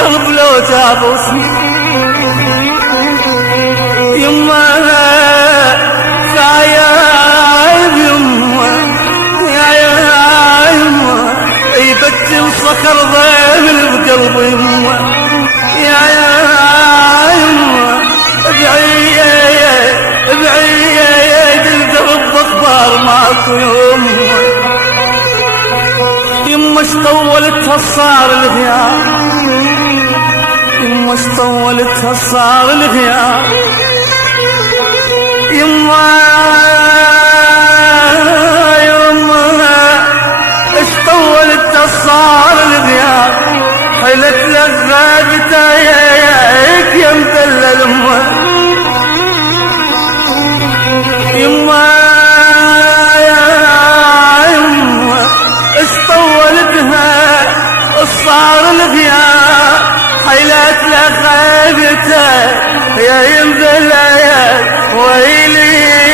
القلب لو تابوسني يما خايب يما يا يما يبتل صخر ضيل بقلبي يما يا يما بعيد القلب اخبار ماكو يما اش طولتها صار الغياب يما اش طولتها صار الغياب يما اش طولتها صار الغياب حلت لذابته يا مدلل يما صار الغياب حيلت لغيبته يا يمذل ويلي